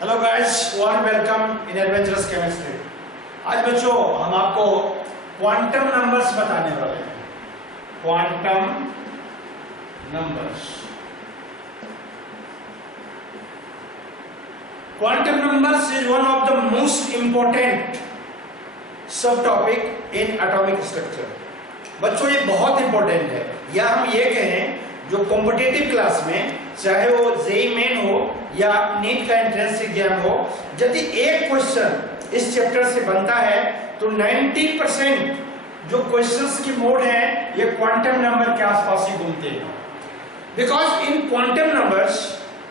Hello guys, warm welcome in adventurous chemistry. आज बच्चों हम आपको क्वांटम नंबर्स बताने वाले हैं। Quantum numbers. Quantum numbers is one of the most important सब टॉपिक इन एटॉमिक स्ट्रक्चर। बच्चों ये बहुत इंपॉर्टेंट है, या हम ये कहें जो कॉम्पिटिटिव क्लास में, चाहे वो जेईई मेन हो या नीट का एंट्रेंस एग्जाम हो, यदि एक क्वेश्चन इस चैप्टर से बनता है तो 90% जो क्वेश्चंस की मोड है ये क्वांटम नंबर के आसपास ही घूमते हैं। Because in quantum numbers,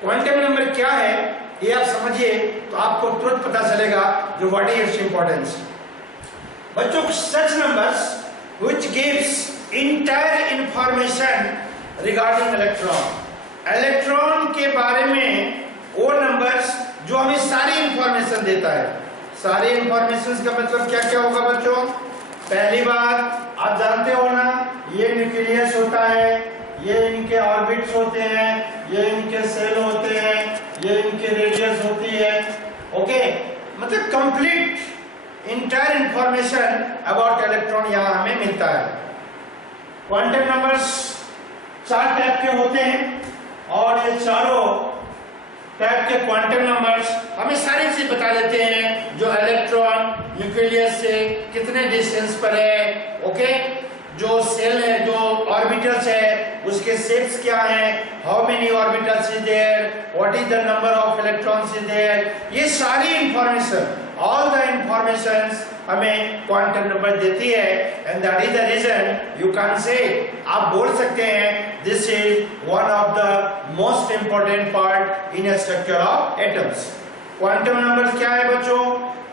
quantum number क्या है ये आप समझिए तो आपको तुरंत पता चलेगा जो व्हाट इज इट्स इंपॉर्टेंस। बच्चों, such numbers which gives entire information regarding electron, electron के बारे में वो नंबर्स जो हमें सारी इंफॉर्मेशन देता है। सारी इंफॉर्मेशन का मतलब क्या क्या होगा बच्चों? पहली बात आप जानते हो ना, ये न्यूक्लियस होता है, ये इनके ऑर्बिट्स होते हैं, ये इनके सेल होते हैं, ये इनके रेडियस होती है। ओके, मतलब complete entire information about electron यहां हमें मिलता है। क्वांटम नंबर्स 4 टाइप के होते हैं और ये चारों टाइप के क्वांटम नंबर्स हमें सारी चीज बता देते हैं, जो इलेक्ट्रॉन न्यूक्लियस से कितने डिस्टेंस पर है। ओके, जो सेल है, जो ऑर्बिटल्स है, उसके शेप्स क्या हैं, how many orbitals is there, what is the number of electrons is there, ये सारी इंफॉर्मेशन, ऑल द इंफॉर्मेशंस हमें क्वांटम नंबर देती है। And that is the reason you can say, आप बोल सकते हैं this is one of the most important part in structure of atoms. Quantum numbers क्या है बच्चों?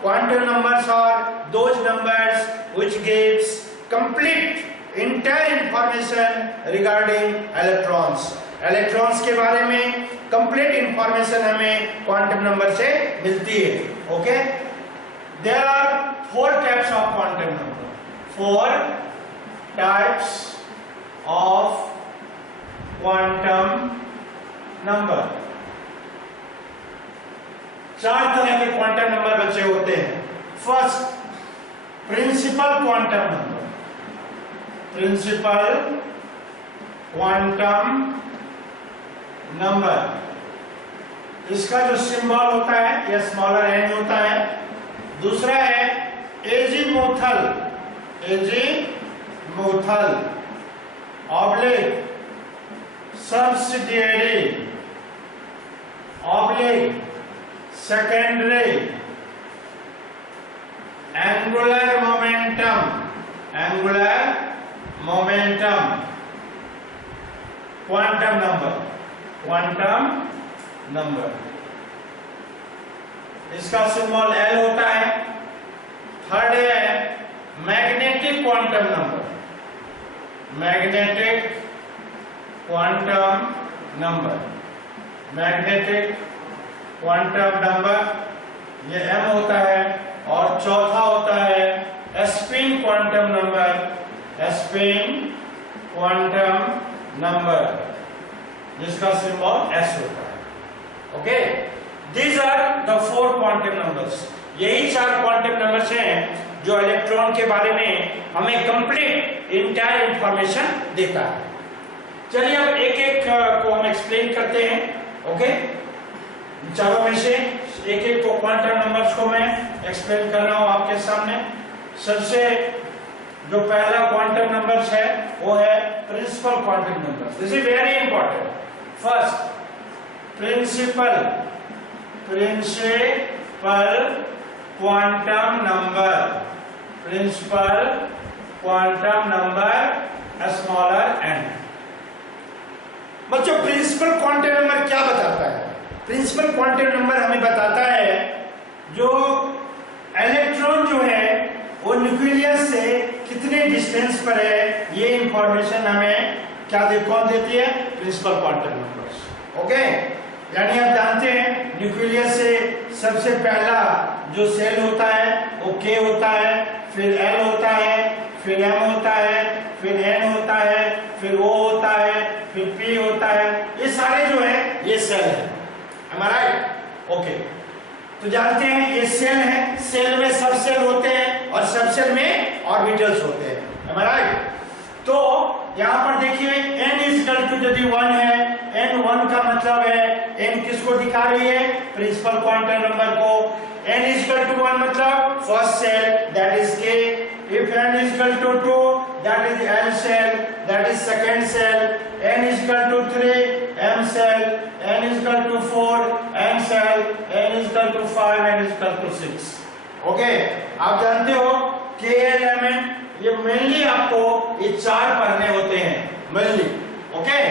Quantum numbers are those numbers which gives complete entire information regarding electrons. Electrons के बारे में कंप्लीट इंफॉर्मेशन हमें क्वांटम नंबर से मिलती है। Okay, there are 4 types of quantum number. 4 types of quantum number. 4 तरह के क्वांटम नंबर बच्चे होते हैं। First, principal quantum number. Principal quantum number, इसका जो सिंबल होता है यह स्मॉलर n होता है। दूसरा है azimuthal, azimuthal oblique subsidiary oblique secondary angular momentum, angular momentum quantum number, quantum number, इसका सिंबल L होता है। थर्ड है magnetic quantum number, magnetic quantum number, magnetic quantum number ये M होता है। और चौथा होता है spin quantum number, spin quantum number जिसका सिंबल S होता है। Okay, These are the 4 quantum numbers. यही 4 क्वांटम नंबर्स हैं जो इलेक्ट्रॉन के बारे में हमें कंप्लीट इंटायर इंफॉर्मेशन देता है। चलिए अब एक एक को हम एक्सप्लेन करते हैं। ओके, चारों में से एक एक को क्वांटम नंबर्स को मैं एक्सप्लेन कर रहा हूं आपके सामने। सबसे जो पहला क्वांटम नंबर्स है वो है principal quantum numbers. This is very important. First, principal quantum number, principal quantum number smaller n। बच्चों, प्रिंसिपल क्वांटम नंबर क्या बताता है? प्रिंसिपल क्वांटम नंबर हमें बताता है जो इलेक्ट्रॉन जो है वो न्यूक्लियस से कितने डिस्टेंस पर है, ये इंफॉर्मेशन हमें क्या कौन देती है? Principal quantum numbers. ओके, यानी आप जानते हैं न्यूक्लियस से सबसे पहला जो सेल होता है वो K होता है, फिर L होता है, फिर M होता है, फिर N होता है, फिर O होता है, फिर P होता है। ये सारे जो है ये सेल है। Am I right? ओके, तो जानते हैं ये सेल है, सेल में सब सेल होते हैं और सब सेल में ऑर्बिटल्स होते हैं, am I right? तो यहाँ पर देखिए n इज इक्वल टू यदि 1 है, n 1 का मतलब है n किसको दिखा रही है, प्रिंसिपल क्वांटम नंबर को। n इज इक्वल टू 1 मतलब first shell that is k, if n is equal to 2 that is L cell, that is second cell, n is equal to 3 M cell, n is equal to 4 N cell, n is equal to 5 n is equal to 6। Okay, आप जानते हो k element ये mainly आपको ये 4 पढ़ने होते हैं mainly. Okay,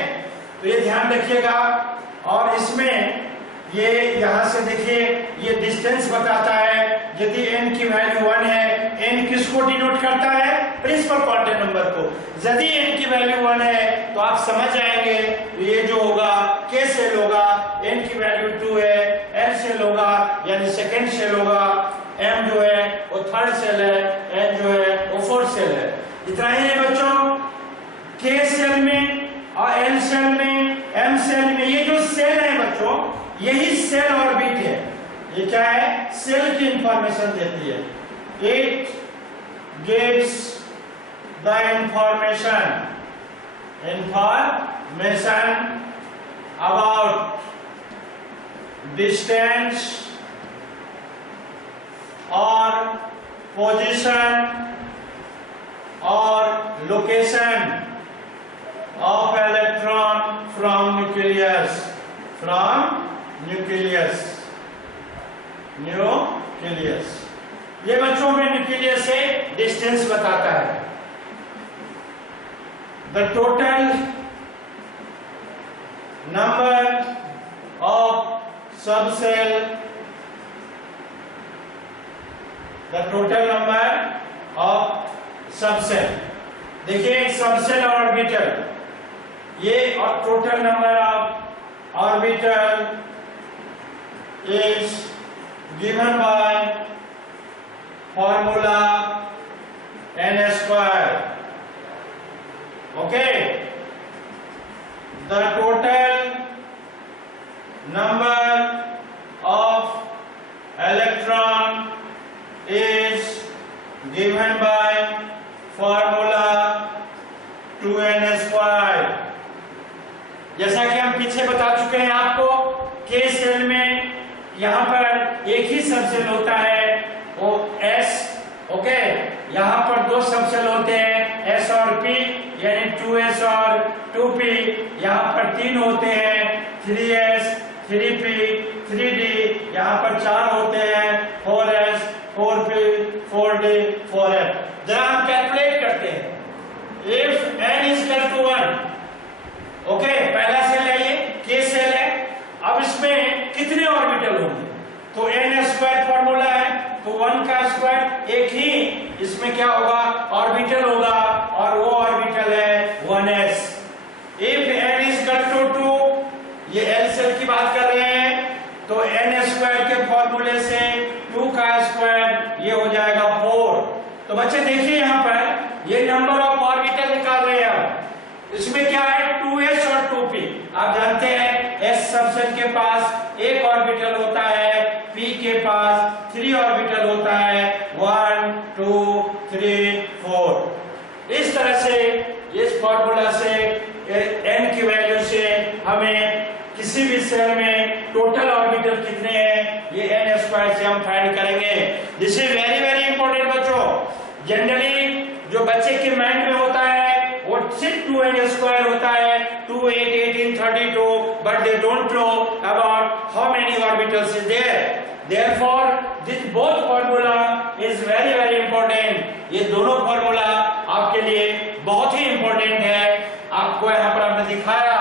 तो ये ध्यान रखिएगा। और इसमें ये यहां से देखिए ये डिस्टेंस बताता है, यदि n की वैल्यू 1 है, n किसको डिनोट करता है, प्रिंसिपल क्वांटम नंबर को। यदि n की वैल्यू 1 है तो आप समझ जाएंगे ये जो होगा k सेल होगा, n की वैल्यू 2 है L सेल होगा यानी सेकंड सेल होगा, m जो है वो थर्ड सेल है, n जो है वो फोर्थ सेल है। इतना ही है बच्चों, k सेल में और L सेल में m सेल में ये जो सेल है बच्चों यही सेल ऑर्बिट है। ये क्या है, सेल की इंफॉर्मेशन देती है। It gives the information about distance और पोजीशन और location of electron from nucleus, nucleus. ये बच्चों में न्यूक्लियस से डिस्टेंस बताता है। The total number of subshell, the total number of subshell. देखिए सब सेल ऑर्बिटल, ये और total number of orbital is given by formula n square। okay, the total number of electron is given by formula 2n square। जैसा कि हम पीछे बता चुके हैं आपको, K सेल में यहाँ पर एक ही सबसेल होता है वो S। ओके, यहाँ पर 2 सबसेल होते हैं S और P, यानी 2S और 2P। यहाँ पर 3 होते हैं 3S, 3P, 3D। यहाँ पर 4 होते हैं 4S, 4P, 4D, 4F। जरा हम कैलकुलेट करते हैं। If n is equal to 1, okay, पहला सेल है ये K सेल है। अब इसमें कितने ऑर्बिटल होंगे, तो n स्क्वायर फॉर्मूला है, तो 1 का स्क्वायर एक ही इसमें क्या होगा, ऑर्बिटल होगा, और वो ऑर्बिटल है 1s। If n is equal to 2, ये L सेल की बात कर रहे हैं, तो n स्क्वायर के फॉर्मूले से 2 का स्क्वायर ये हो जाएगा 4। तो बच्चे देखिए यहाँ पर ये नंबर ऑफ ऑर्बिटल निकाल रहे हैं। इसमें क्या है, 2s और 2p। आप जानते हैं s सबसेल के पास एक ऑर्बिटल होता है, p के पास 3 ऑर्बिटल होता है, 1 2 3 4। इस तरह से इस फॉर्मूला से n की वैल्यू से हमें किसी भी सेल में टोटल ऑर्बिटल कितने हैं ये n स्क्वायर से हम फाइंड करेंगे। This is very very important बच्चों। जनरली जो बच्चे के माइंड में होता है वो सिर्फ 2n स्क्वायर होता है, 2 8 18 32, but they don't know about how many orbitals is there। Therefore this both formula is very very important। ये दोनों फॉर्मूला आपके लिए बहुत ही इंपॉर्टेंट है। आपको यहाँ पर हमने दिखाया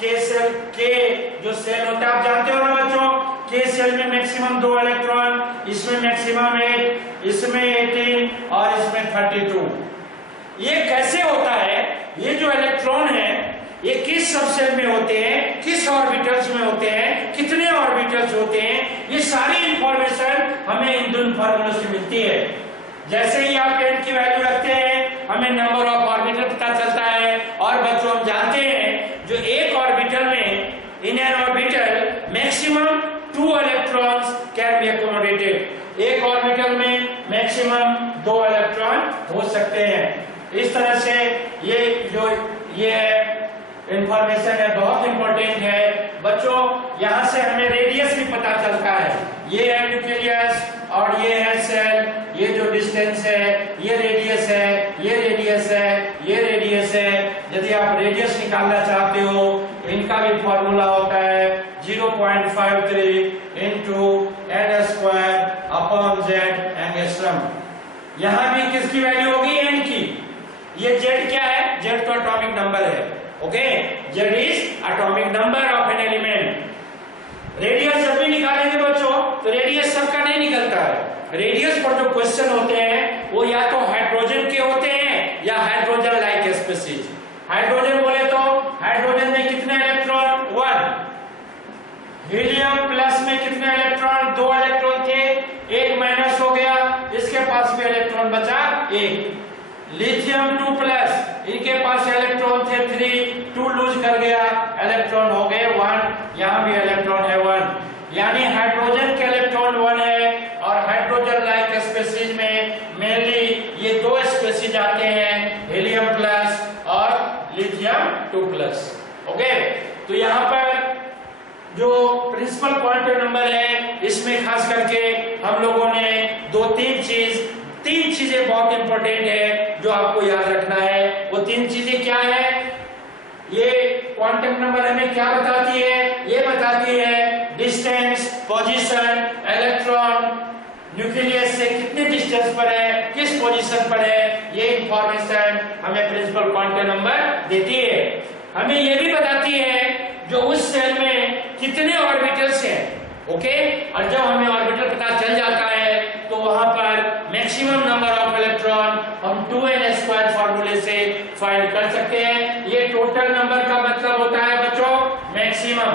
K सेल, K जो सेल होता है आप जानते हो ना बच्चों, K सेल में मैक्सिमम 2 इलेक्ट्रॉन, इसमें मैक्सिमम 8, इसमें 18 और इसमें 32। ये कैसे होता है, ये जो इलेक्ट्रॉन है ये किस सबसेल में होते हैं, किस ऑर्बिटल्स में होते हैं, कितने ऑर्बिटल्स होते हैं, ये सारी इंफॉर्मेशन हमें इन दोनों फार्मूलों से मिलती है। जैसे ही आप n की वैल्यू रखते हैं हमें नंबर ऑफ ऑर्बिटल पता चलता है। और बच्चों हम जानते हैं जो एक ऑर्बिटल में in an orbital maximum 2 electrons can be accommodated. हो सकते हैं। इस तरह से ये जो ये इंफॉर्मेशन है बहुत इंपॉर्टेंट है बच्चों। यहाँ से हमें रेडियस भी पता चलता है, ये है न्यूक्लियस और ये है सेल, ये जो डिस्टेंस है ये रेडियस है, ये रेडियस है, ये रेडियस है। यदि आप रेडियस निकालना चाहते हो इनका भी फॉर्मूला होता है 0.53 into n square upon z angstrom. यहाँ भी किसकी वैल्यू होगी? n की। ये z क्या है? z तो एटॉमिक नंबर है। Okay, z is atomic number of an element. Radius जब भी निकालेंगे बच्चों तो रेडियस सबका नहीं निकलता है। रेडियस पर जो क्वेश्चन होते हैं वो या तो हाइड्रोजन के होते हैं या हाइड्रोजन लाइक स्पीशीज। हाइड्रोजन बोले तो हाइड्रोजन में कितने इलेक्ट्रॉन? 1। हीलियम प्लस में कितने इलेक्ट्रॉन? 2 इलेक्ट्रॉन थे, 1 माइनस हो गया, इसके पास में इलेक्ट्रॉन बचा 1। लिथियम 2 प्लस, इनके पास इलेक्ट्रॉन थे 3, 2 लूज कर गया, इलेक्ट्रॉन हो गए 1, यहाँ भी इलेक्ट्रॉन है 1। यानी हाइड्रोजन के इलेक्ट्रॉन 1 है और हाइड्रोजन लाइक स्पीशीज में मेनली ये 2 स्पीशीज आते हैं, हीलियम प्लस और लिथियम 2 प्लस। ओके, तो यहाँ पर जो प्रिंसिपल क्वांटम नंबर है इसमें खास करके हम लोगों ने 3 चीजें बहुत इंपॉर्टेंट है जो आपको याद रखना है। वो 3 चीजें क्या है? ये क्वांटम नंबर हमें क्या बताती है? ये बताती है डिस्टेंस, पोजीशन, इलेक्ट्रॉन न्यूक्लियस से कितने डिस्टेंस पर है, किस पोजीशन पर है, ये इंफॉर्मेशन हमें प्रिंसिपल क्वांटम नंबर देती है। हमें ये भी बताती है जो उस सेल में कितने ऑर्बिटल्स हैं। ओके, और जब हमें ऑर्बिटल पता चल जाता है तो वहां पर मैक्सिमम नंबर ऑफ इलेक्ट्रॉन हम 2n² फार्मूले से फाइंड कर सकते हैं। ये टोटल नंबर का मतलब होता है बच्चों मैक्सिमम,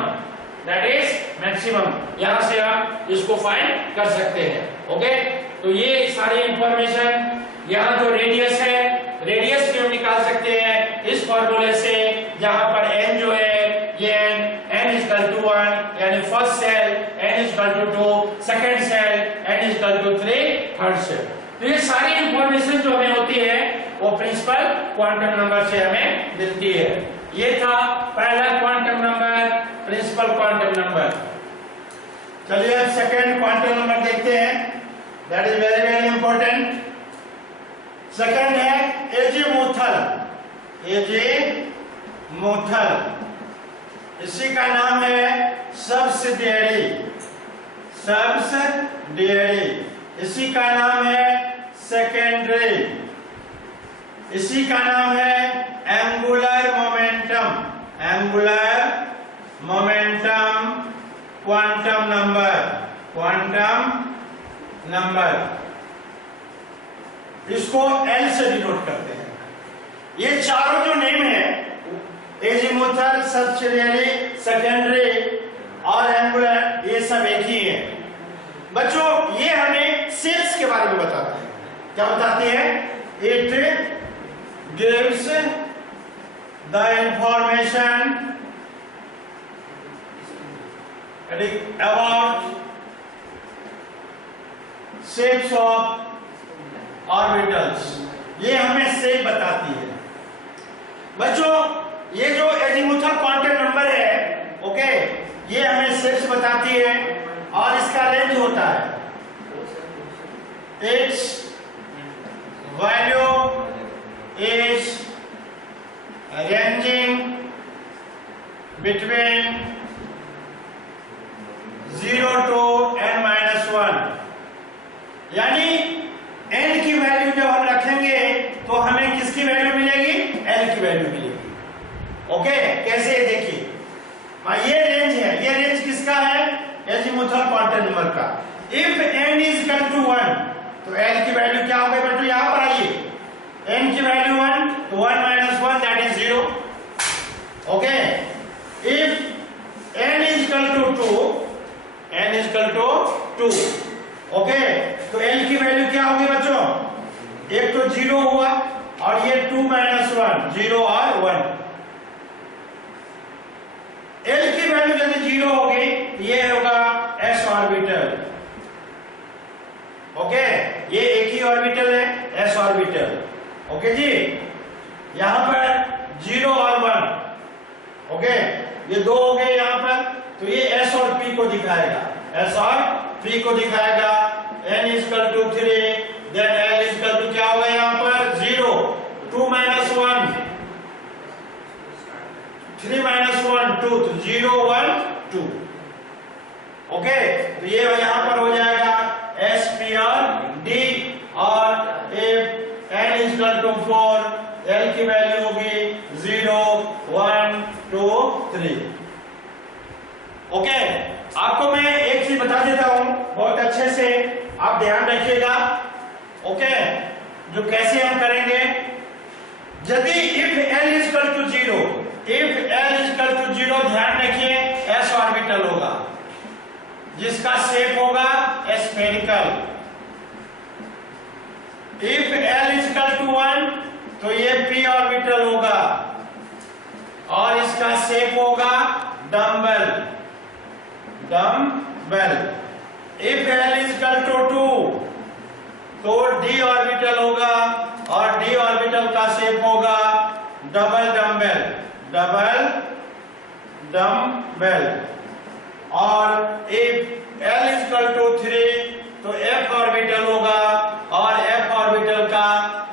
दैट इज मैक्सिमम। यहां से हम इसको फाइंड कर सकते हैं। ओके, तो ये सारी इंफॉर्मेशन। यहाँ जो रेडियस है, रेडियस भी हम निकाल सकते हैं इस फार्मूले से, जहां पर n जो है ये n is equal to 1, यानी first shell n is equal to 2, second shell n is equal to 3, third shell. तो ये सारी इंफॉर्मेशन जो हमें होती है वो प्रिंसिपल क्वांटम नंबर से हमें मिलती है। ये था पहला quantum number, principal quantum number. चलिए अब सेकंड क्वांटम नंबर देखते हैं, that is very very important. Second है एजीमुथल। एजीमुथल, इसी का नाम है सब्सिडियरी। सब्सिडियरी, इसी का नाम है सेकेंडरी, इसी का नाम है angular momentum. Angular momentum quantum number, quantum number, इसको L से डिनोट करते हैं। ये चारों जो नेम है एजीमुथल, सब्सिडियरी, सेकेंडरी और एंगुलर, ये सब एक ही है। बच्चों ये हमें सेल्स के बारे में बताता है। क्या बताती है? It gives the information about shapes of orbitals. ये हमें शेप बताती है। बच्चों ये जो एजीमुथल क्वांटम नंबर है, ओके, ये हमें शेप्स बताती है और इसका रेंज होता है, it's value is ranging between 0 to n-1। यानी n की वैल्यू जब हम रखेंगे तो हमें किसकी वैल्यू मिलेगी? l की वैल्यू मिलेगी। ओके, कैसे देखिए, ये रेंज है, ये रेंज किसका है? एजीमुथल क्वांटम नंबर का। If n is equal to 1 तो l की वैल्यू क्या होगी बच्चों? यहां पर आइए, n की वैल्यू 1 तो 1 - 1 that is 0। Okay, if n is equal to 2, n is equal to 2, okay, तो l की वैल्यू क्या होगी बच्चों? एक तो 0 हुआ और ये 2 - 1, 0 और 1। L की वैल्यू यदि 0 होगी ये होगा s ऑर्बिटल। ओके, ये एक ही ऑर्बिटल है, s ऑर्बिटल। ओके जी, यहां पर 0 और 1, ओके, ये दो हो गए यहां पर, तो ये S और P को दिखाएगा, S और P को दिखाएगा। n equal to 3, then L equal to क्या होगा यहां पर 0, 2 माइनस 1, 3 माइनस 1 2, तो 0 1 2, ओके, तो ये यहां पर हो जाएगा S P और D, और n इक्वल टू 4, L की वैल्यू होगी 0 1 2 3, ओके। आपको मैं एक चीज बता देता हूं बहुत अच्छे से, आप ध्यान रखिएगा, ओके, जो कैसे हम करेंगे। यदि if L equal to 0, if L equal to 0, ध्यान रखिए S ऑर्बिटल होगा जिसका शेप होगा spherical. If L equal to 1, तो ये P ऑर्बिटल होगा और इसका शेप होगा dumbbell, dumbbell. If L equal to 2, तो D ऑर्बिटल होगा और D ऑर्बिटल का शेप होगा डबल डम्बल, डबल डम्बल। और इफ L इक्वल टू 3, तो F ऑर्बिटल होगा और F ऑर्बिटल का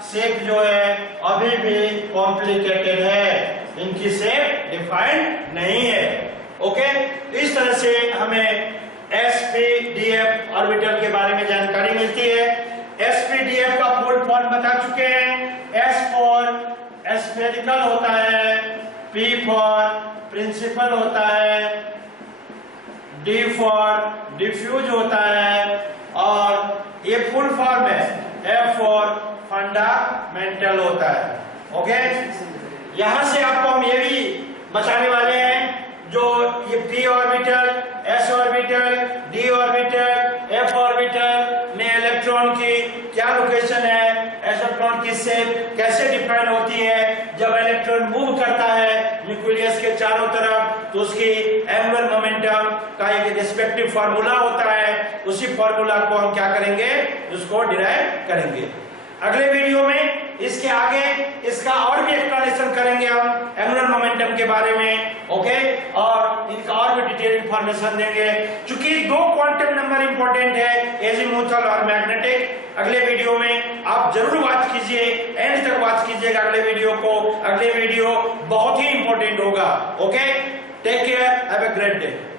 शेप जो है अभी भी कॉम्प्लिकेटेड है, इनकी शेप डिफाइंड नहीं है, ओके। इस तरह से हमें sp-df ऑर्बिटल के बारे में जानकारी मिलती है। sp-df का फुल फॉर्म बता चुके हैं। S फॉर स्फेरिकल होता है, P फॉर प्रिंसिपल होता है, D फॉर डिफ्यूज होता है, और ये फुल फॉर्म है F फॉर फंडामेंटल होता है, ओके। यहां से आपको हम ये भी बताने वाले हैं जो ये p orbital, s orbital, d orbital, f orbital में इलेक्ट्रॉन की क्या लोकेशन है, इलेक्ट्रॉन की शेप कैसे डिफाइन होती है। जब इलेक्ट्रॉन मूव करता है न्यूक्लियस के चारों तरफ, तो उसकी एंगुलर मोमेंटम का एक रिस्पेक्टिव फार्मूला होता है, उसी फार्मूला को हम क्या करेंगे, उसको डिराइव करेंगे। अगले वीडियो में इसके आगे इसका और भी एक्सप्लेनेशन करेंगे हम एंगुलर मोमेंटम के बारे में, ओके, और इनका और भी डिटेल इंफॉर्मेशन देंगे। चूंकि दो क्वांटम नंबर इंपॉर्टेंट है, एजीमुथल और मैग्नेटिक। अगले वीडियो में आप जरूर वॉच कीजिए, एंड तक वॉच कीजिएगा अगले वीडियो को। अगले वीडियो बहुत ही इंपॉर्टेंट होगा, okay. Take care, have a great day.